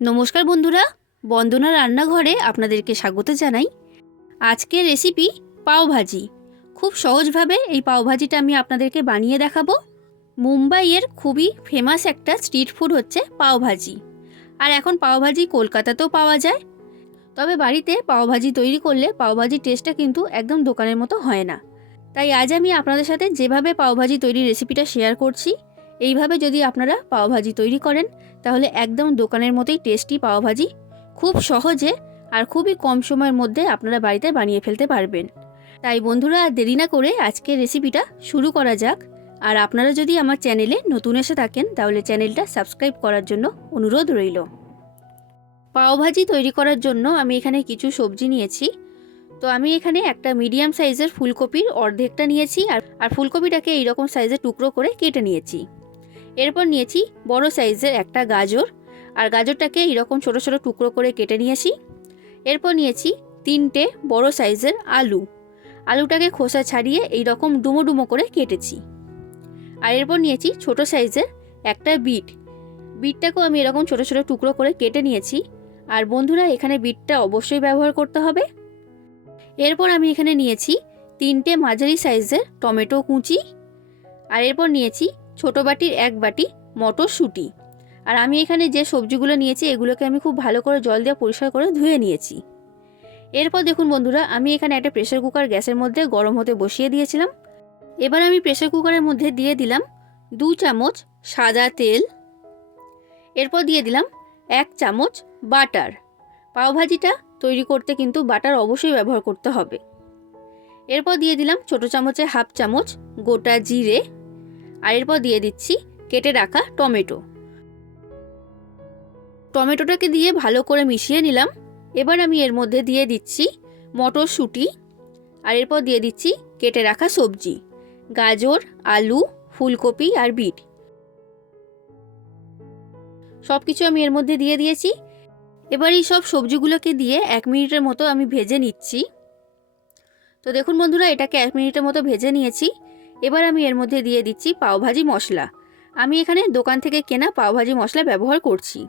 নমস্কার বন্ধুরা, বন্দনা রান্নাঘরে আপনাদেরকে স্বাগত জানাই। আজকের রেসিপি পাওভাজি খুব সহজভাবে এই পাওভাজিটা আমি আপনাদেরকে বানিয়ে দেখাবো। মুম্বাইয়ের খুবই ফেমাস একটা স্ট্রিট ফুড হচ্ছে পাওভাজি আর এখন পাওভাজি কলকাতাতেও পাওয়া যায়। তবে বাড়িতে পাওভাজি তৈরি করলে পাওভাজির টেস্টটা কিন্তু একদম দোকানের মতো হয় না। তাই আজ আমি আপনাদের সাথে যেভাবে পাওভাজি তৈরির রেসিপিটা শেয়ার করছি এইভাবে যদি আপনারা পাওভাজি তৈরি করেন, তাহলে একদম দোকানের মতোই টেস্টি পাওভাজি খুব সহজে আর খুবই কম সময়ের মধ্যে আপনারা বাড়িতে বানিয়ে ফেলতে পারবেন। তাই বন্ধুরা, আর দেরি না করে আজকের রেসিপিটা শুরু করা যাক। আর আপনারা যদি আমার চ্যানেলে নতুন এসে থাকেন, তাহলে চ্যানেলটা সাবস্ক্রাইব করার জন্য অনুরোধ রইল। পাওভাজি তৈরি করার জন্য আমি এখানে কিছু সবজি নিয়েছি। তো আমি এখানে একটা মিডিয়াম সাইজের ফুলকপির অর্ধেকটা নিয়েছি আর আর ফুলকপিটাকে এইরকম সাইজের টুকরো করে কেটে নিয়েছি। এরপর নিয়েছি বড় সাইজের একটা গাজর। আর গাজরটাকে এরকম ছোট ছোট টুকরো করে কেটে নিয়েছি এরপর নিয়েছি তিনটে বড় সাইজের আলু। আলুটাকে খোসা ছাড়িয়ে এই রকম ডুমো ডুমো করে কেটেছি। আর এরপর নিয়েছি ছোট সাইজের একটা বিট। বিটটাকেও আমি এরকম ছোট ছোট টুকরো করে কেটে নিয়েছি। আর বন্ধুরা, এখানে বিটটা অবশ্যই ব্যবহার করতে হবে। এরপর আমি এখানে নিয়েছি তিনটে মাঝারি সাইজের টমেটো কুচি। আর এরপর নিয়েছি ছোট বাটির এক বাটি মটরশুঁটি। আর আমি এখানে যে সবজিগুলো নিয়েছি, এগুলোকে আমি খুব ভালো করে জল দিয়ে পরিষ্কার করে ধুয়ে নিয়েছি। এরপর দেখুন বন্ধুরা, আমি এখানে একটা প্রেশার কুকার গ্যাসের মধ্যে গরম হতে বসিয়ে দিয়েছিলাম। এবার আমি প্রেশার কুকারের মধ্যে দিয়ে দিলাম দু চামচ সাদা তেল। এরপর দিয়ে দিলাম এক চামচ বাটার। পাওভাজিটা তৈরি করতে কিন্তু বাটার অবশ্যই ব্যবহার করতে হবে। এরপর দিয়ে দিলাম ছোট চামচে হাফ চামচ গোটা জিরে। আর এরপর দিয়ে দিচ্ছি কেটে রাখা টমেটো। টমেটোটাকে দিয়ে ভালো করে মিশিয়ে নিলাম। এবার আমি এর মধ্যে দিয়ে দিচ্ছি মটরশুঁটি আর এরপর দিয়ে দিচ্ছি কেটে রাখা সবজি, গাজর, আলু, ফুলকপি আর বিট। সব কিছু আমি এর মধ্যে দিয়ে দিয়েছি। এবার এই সব সবজিগুলোকে দিয়ে এক মিনিটের মতো আমি ভেজে নিচ্ছি। তো দেখুন বন্ধুরা, এটাকে এক মিনিটের মতো ভেজে নিয়েছি। এবার আমি এর মধ্যে দিয়ে দিচ্ছি পাওভাজি মশলা। আমি এখানে দোকান থেকে কেনা পাওভাজি মশলা ব্যবহার করছি।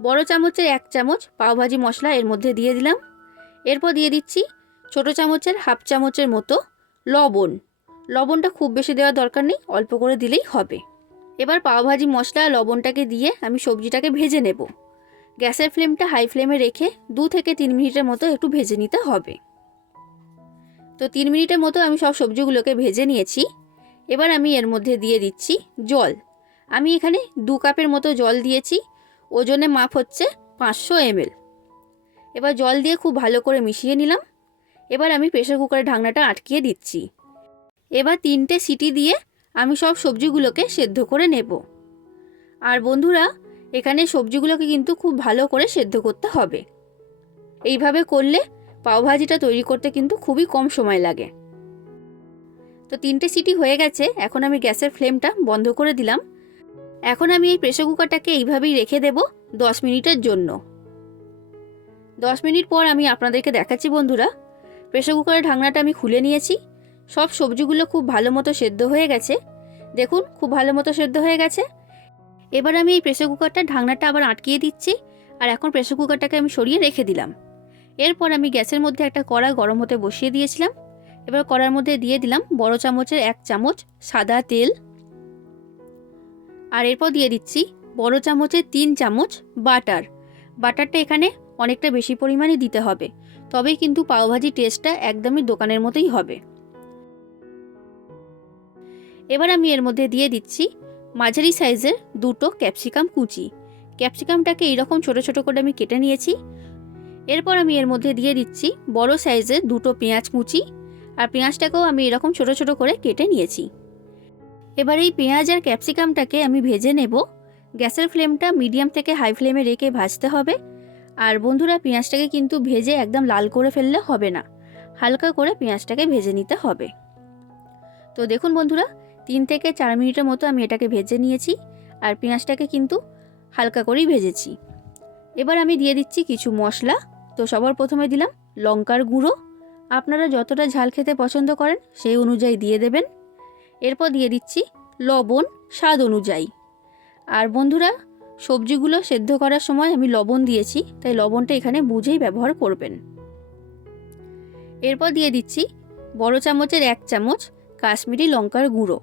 বড় চামচের এক চামচ পাওভাজি মশলা এর মধ্যে দিয়ে দিলাম। এরপর দিয়ে দিচ্ছি ছোট চামচের হাফ চামচের মতো লবণ। লবণটা খুব বেশি দেওয়ার দরকার নেই, অল্প করে দিলেই হবে। এবার পাওভাজি মশলা লবণটাকে দিয়ে আমি সবজিটাকে ভেজে নেব। গ্যাসের ফ্লেমটা হাই ফ্লেমে রেখে দু থেকে তিন মিনিটের মতো একটু ভেজে নিতে হবে। তো তিন মিনিটের মতো আমি সব সবজিগুলোকে ভেজে নিয়েছি। এবার আমি এর মধ্যে দিয়ে দিচ্ছি জল। আমি এখানে দু কাপের মতো জল দিয়েছি। ওজনে মাপ হচ্ছে পাঁচশো এমএল। এবার জল দিয়ে খুব ভালো করে মিশিয়ে নিলাম। এবার আমি প্রেশার কুকারের ঢাকনাটা আটকিয়ে দিচ্ছি। এবার তিনটে সিটি দিয়ে আমি সব সবজিগুলোকে সেদ্ধ করে নেব। আর বন্ধুরা, এখানে সবজিগুলোকে কিন্তু খুব ভালো করে সেদ্ধ করতে হবে। এইভাবে করলে পাওভাজিটা তৈরি করতে কিন্তু খুবই কম সময় লাগে। তো তিনটে সিটি হয়ে গেছে, এখন আমি গ্যাসের ফ্লেমটা বন্ধ করে দিলাম। এখন আমি এই প্রেশার কুকারটাকে এইভাবেই রেখে দেব দশ মিনিটের জন্য। দশ মিনিট পর আমি আপনাদেরকে দেখাচ্ছি বন্ধুরা, প্রেশার কুকারের ঢাকনাটা আমি খুলে নিয়েছি। সব সবজিগুলো খুব ভালো মতো সেদ্ধ হয়ে গেছে। দেখুন, খুব ভালো মতো সেদ্ধ হয়ে গেছে। এবার আমি এই প্রেশার কুকারটা ঢাকনাটা আবার আটকিয়ে দিচ্ছি, আর এখন প্রেশার কুকারটাকে আমি সরিয়ে রেখে দিলাম। এরপর আমি গ্যাসের মধ্যে একটা কড়া গরম হতে বসিয়ে দিয়েছিলাম। এবার কড়ার মধ্যে দিয়ে দিলাম বড় চামচের এক চামচ সাদা তেল। আর এরপর দিয়ে দিচ্ছি বড় চামচের তিন চামচ বাটার। বাটারটা এখানে অনেকটা বেশি পরিমাণে দিতে হবে তবেই কিন্তু পাওভাজি টেস্টটা একদমই দোকানের মতোই হবে। এবার আমি এর মধ্যে দিয়ে দিচ্ছি মাঝারি সাইজের দুটো ক্যাপসিকাম কুচি। ক্যাপসিকামটাকে এইরকম ছোট ছোট করে আমি কেটে নিয়েছি এরপর আমি এর মধ্যে দিয়ে দিচ্ছি বড় সাইজের দুটো পেঁয়াজ কুচি, আর পেঁয়াজটাকেও আমি এরকম ছোট ছোট করে কেটে নিয়েছি। এবার এই পেঁয়াজ আর ক্যাপসিকামটাকে আমি ভেজে নেব। গ্যাসের ফ্লেমটা মিডিয়াম থেকে হাই ফ্লেমে রেখে ভাজতে হবে। আর বন্ধুরা, পেঁয়াজটাকে কিন্তু ভেজে একদম লাল করে ফেললে হবে না। হালকা করে পেঁয়াজটাকে ভেজে নিতে হবে। তো দেখুন বন্ধুরা, তিন থেকে চার মিনিটের মতো আমি এটাকে ভেজে নিয়েছি, আর পেঁয়াজটাকে কিন্তু হালকা করেই ভেজেছি। এবার আমি দিয়ে দিচ্ছি কিছু মশলা। তো সবার প্রথমে দিলাম লঙ্কার গুঁড়ো। আপনারা যতটা ঝাল খেতে পছন্দ করেন সেই অনুযায়ী দিয়ে দেবেন। এরপর দিয়ে দিচ্ছি লবণ স্বাদ অনুযায়ী। আর বন্ধুরা, সবজিগুলো সেদ্ধ করার সময় আমি লবণ দিয়েছি, তাই লবণটা এখানে বুঝেই ব্যবহার করবেন। এরপর দিয়ে দিচ্ছি বড় চামচের এক চামচ কাশ্মীরি লঙ্কার গুঁড়ো।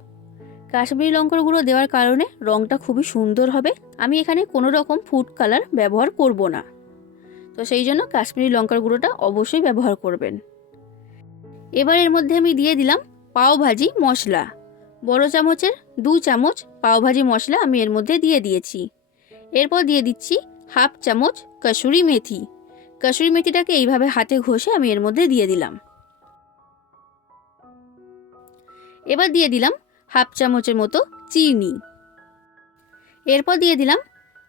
কাশ্মীরি লঙ্কার গুঁড়ো দেওয়ার কারণে রঙটা খুবই সুন্দর হবে। আমি এখানে কোনো রকম ফুড কালার ব্যবহার করব না। তো সেই জন্য কাশ্মীরি লঙ্কার গুঁড়োটা অবশ্যই ব্যবহার করবেন। এবার এর মধ্যে আমি দিয়ে দিলাম পাও ভাজি মশলা। বড় চামচের দু চামচ পাওভাজি মশলা আমি এর মধ্যে দিয়ে দিয়েছি। এরপর দিয়ে দিচ্ছি হাফ চামচ কসুরি মেথি। কসুরি মেথিটাকে এইভাবে হাতে ঘষে আমি এর মধ্যে দিয়ে দিলাম। এবার দিয়ে দিলাম হাফ চামচের মতো চিনি। এরপর দিয়ে দিলাম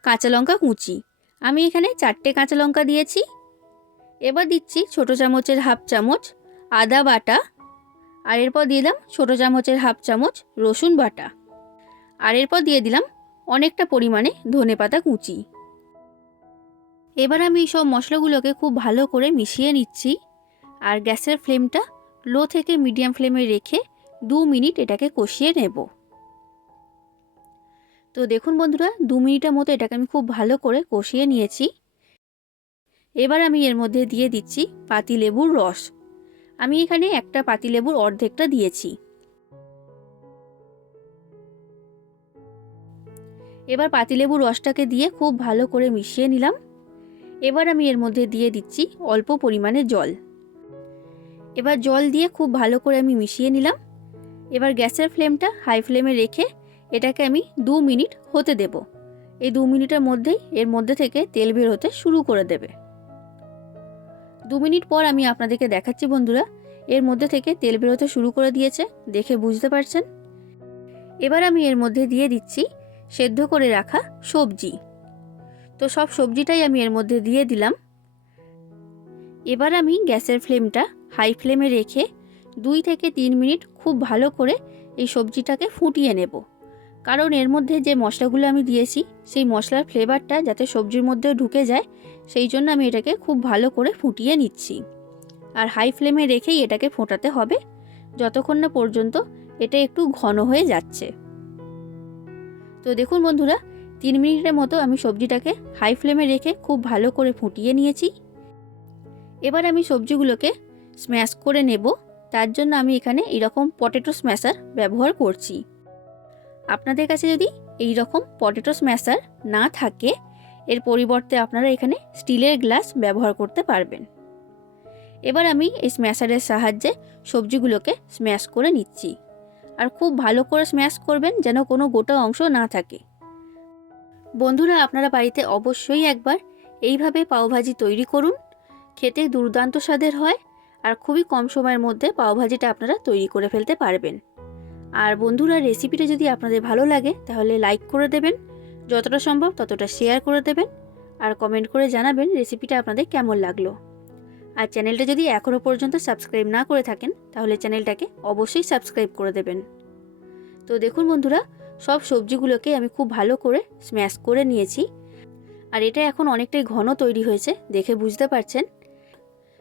কাঁচা লঙ্কা কুচি। আমি এখানে চারটে কাঁচা লঙ্কা দিয়েছি। এবার দিচ্ছি ছোট চামচের হাফ চামচ আদা বাটা আর এরপর দিয়ে দিলাম ছোটো চামচের হাফ চামচ রসুন বাটা। আর এরপর দিয়ে দিলাম অনেকটা পরিমাণে ধনে পাতা কুচি। এবার আমি এই সব মশলাগুলোকে খুব ভালো করে মিশিয়ে নিচ্ছি আর গ্যাসের ফ্লেমটা লো থেকে মিডিয়াম ফ্লেমে রেখে দু মিনিট এটাকে কষিয়ে নেব। তো দেখুন বন্ধুরা, দু মিনিটের মতো এটাকে আমি খুব ভালো করে কষিয়ে নিয়েছি। এবার আমি এর মধ্যে দিয়ে দিচ্ছি পাতি লেবুর রস। আমি এখানে একটা পাতিলেবুর অর্ধেকটা দিয়েছি। এবার পাতিলেবুর রসটাকে দিয়ে খুব ভালো করে মিশিয়ে নিলাম। এবার আমি এর মধ্যে দিয়ে দিচ্ছি অল্প পরিমাণে জল। এবার জল দিয়ে খুব ভালো করে আমি মিশিয়ে নিলাম। এবার গ্যাসের ফ্লেমটা হাই ফ্লেমে রেখে এটাকে আমি দু মিনিট হতে দেব। এই দু মিনিটের মধ্যেই এর মধ্যে থেকে তেল বের হতে শুরু করে দেবে। দু মিনিট পর আমি আপনাদেরকে দেখাচ্ছি বন্ধুরা, এর মধ্যে থেকে তেল বেরোতে শুরু করে দিয়েছে, দেখে বুঝতে পারছেন? এবার আমি এর মধ্যে দিয়ে দিচ্ছি সেদ্ধ করে রাখা সবজি। তো সব সবজিটাই আমি এর মধ্যে দিয়ে দিলাম। এবার আমি গ্যাসের ফ্লেমটা হাই ফ্লেমে রেখে দুই থেকে তিন মিনিট খুব ভালো করে এই সবজিটাকে ফুটিয়ে নেব। কারণ এর মধ্যে যে মশলাগুলো আমি দিয়েছি, সেই মশলার ফ্লেভারটা যাতে সবজির মধ্যে ঢুকে যায়, সেই জন্য আমি এটাকে খুব ভালো করে ফুটিয়ে নিচ্ছি। আর হাই ফ্লেমে রেখেই এটাকে ফোটাতে হবে, যতক্ষণ না পর্যন্ত এটা একটু ঘন হয়ে যাচ্ছে। তো দেখুন বন্ধুরা, তিন মিনিটের মতো আমি সবজিটাকে হাই ফ্লেমে রেখে খুব ভালো করে ফুটিয়ে নিয়েছি। এবার আমি সবজিগুলোকে স্ম্যাশ করে নেব, তার জন্য আমি এখানে এরকম পটেটো স্ম্যাশার ব্যবহার করছি। আপনাদের কাছে যদি এই রকম পটেটো স্ম্যাশার না থাকে, এর পরিবর্তে আপনারা এখানে স্টিলের গ্লাস ব্যবহার করতে পারবেন। এবার আমি এই স্ম্যাশারের সাহায্যে সবজিগুলোকে স্ম্যাশ করে নিচ্ছি। আর খুব ভালো করে স্ম্যাশ করবেন যেন কোনো গোটা অংশ না থাকে। বন্ধুরা, আপনারা বাড়িতে অবশ্যই একবার এইভাবে পাওভাজি তৈরি করুন। খেতে দুর্দান্ত স্বাদের হয় আর খুবই কম সময়ের মধ্যে পাওভাজিটা আপনারা তৈরি করে ফেলতে পারবেন। আর বন্ধুরা রেসিপিটা যদি আপনাদের ভালো লাগে, তাহলে লাইক করে দেবেন। যতটা সম্ভব ততটা শেয়ার করে দেবেন। আর কমেন্ট করে জানাবেন রেসিপিটা আপনাদের কেমন লাগল। আর চ্যানেলটা যদি এখনও পর্যন্ত সাবস্ক্রাইব না করে থাকেন, তাহলে চ্যানেলটাকে অবশ্যই সাবস্ক্রাইব করে দেবেন। তো দেখুন বন্ধুরা, সব সবজিগুলোকে আমি খুব ভালো করে স্ম্যাশ করে নিয়েছি। আর এটা এখন অনেকটাই ঘন তৈরি হয়েছে, দেখে বুঝতে পারছেন।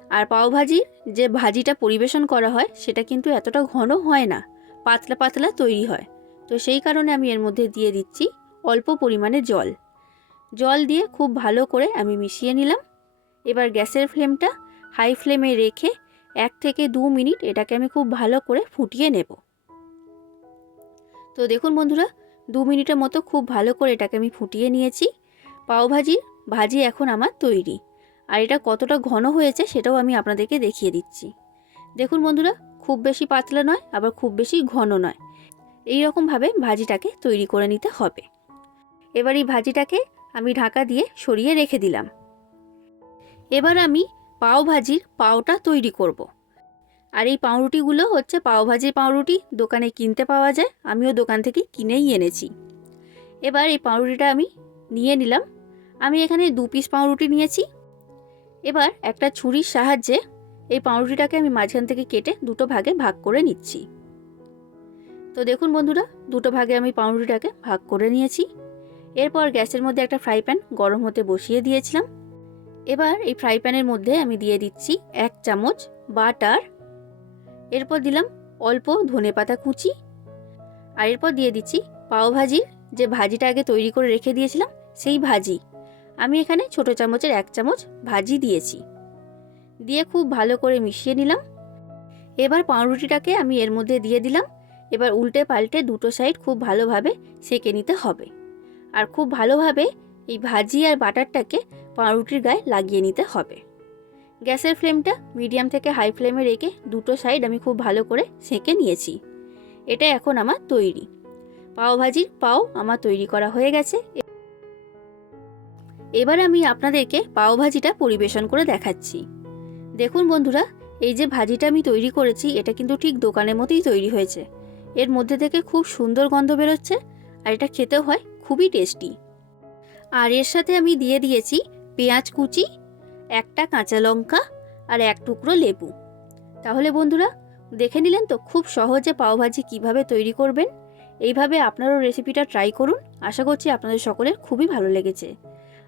আর পাওভাজির যে ভাজিটা পরিবেশন করা হয়, সেটা কিন্তু এতটা ঘন হয় না। পাতলা পাতলা তৈরি হয়। তো সেই কারণে আমি এর মধ্যে দিয়ে দিচ্ছি অল্প পরিমাণে জল। জল দিয়ে খুব ভালো করে আমি মিশিয়ে নিলাম। এবার গ্যাসের ফ্লেমটা হাই ফ্লেমে রেখে এক থেকে দু মিনিট এটাকে আমি খুব ভালো করে ফুটিয়ে নেব। তো দেখুন বন্ধুরা, দু মিনিটের মতো খুব ভালো করে এটাকে আমি ফুটিয়ে নিয়েছি। পাওভাজির ভাজি এখন আমার তৈরি। আর এটা কতটা ঘন হয়েছে সেটাও আমি আপনাদেরকে দেখিয়ে দিচ্ছি। দেখুন বন্ধুরা খুব বেশি পাতলা নয়, আবার খুব বেশি ঘন নয়। এই রকমভাবে ভাজিটাকে তৈরি করে নিতে হবে। এবার এই ভাজিটাকে আমি ঢাকা দিয়ে সরিয়ে রেখে দিলাম। এবার আমি পাও ভাজির পাওটা তৈরি করব। আর এই পাউরুটিগুলো হচ্ছে পাও ভাজির পাউরুটি, দোকানে কিনতে পাওয়া যায়, আমিও দোকান থেকে কিনেই এনেছি। এবার এই পাউরুটিটা আমি নিয়ে নিলাম। আমি এখানে দু পিস পাউরুটি নিয়েছি। এবার একটা ছুরির সাহায্যে এই পাউরুটিটাকে আমি মাঝখান থেকে কেটে দুটো ভাগে ভাগ করে নিচ্ছি। তো দেখুন বন্ধুরা, দুটো ভাগে আমি পাউরুটিটাকে ভাগ করে নিয়েছি। এরপর গ্যাসের মধ্যে একটা ফ্রাই প্যান গরম হতে বসিয়ে দিয়েছিলাম। এবার এই ফ্রাই প্যানের মধ্যে আমি দিয়ে দিচ্ছি এক চামচ বাটার। এরপর দিলাম অল্প ধনে পাতা কুচি। আর এরপর দিয়ে দিচ্ছি পাও ভাজির যে ভাজিটা আগে তৈরি করে রেখে দিয়েছিলাম, সেই ভাজি। আমি এখানে ছোট চামচের এক চামচ ভাজি দিয়েছি। দিয়ে খুব ভালো করে মিশিয়ে নিলাম। এবার পাউরুটিটাকে আমি এর মধ্যে দিয়ে দিলাম। এবার উল্টে পাল্টে দুটো সাইড খুব ভালোভাবে সেঁকে নিতে হবে। আর খুব ভালোভাবে এই ভাজি আর বাটারটাকে পাউরুটির গায়ে লাগিয়ে নিতে হবে। গ্যাসের ফ্লেমটা মিডিয়াম থেকে হাই ফ্লেমে রেখে দুটো সাইড আমি খুব ভালো করে সেঁকে নিয়েছি। এটা এখন আমার তৈরি। পাও ভাজির পাও আমার তৈরি করা হয়ে গেছে। এবার আমি আপনাদেরকে পাও ভাজিটা পরিবেশন করে দেখাচ্ছি। দেখুন বন্ধুরা, এই যে ভাজিটা আমি তৈরি করেছি, এটা কিন্তু ঠিক দোকানের মতোই তৈরি হয়েছে। এর মধ্যে থেকে খুব সুন্দর গন্ধ বেরোচ্ছে আর এটা খেতেও হয়, খুবই টেস্টি। আর এর সাথে আমি দিয়ে দিয়েছি পেঁয়াজ কুচি, একটা কাঁচা লঙ্কা আর এক টুকরো লেবু। তাহলে বন্ধুরা, দেখে নিলেন তো খুব সহজে পাওভাজি কীভাবে তৈরি করবেন? এইভাবে আপনারও রেসিপিটা ট্রাই করুন। আশা করছি আপনাদের সকলের খুবই ভালো লেগেছে।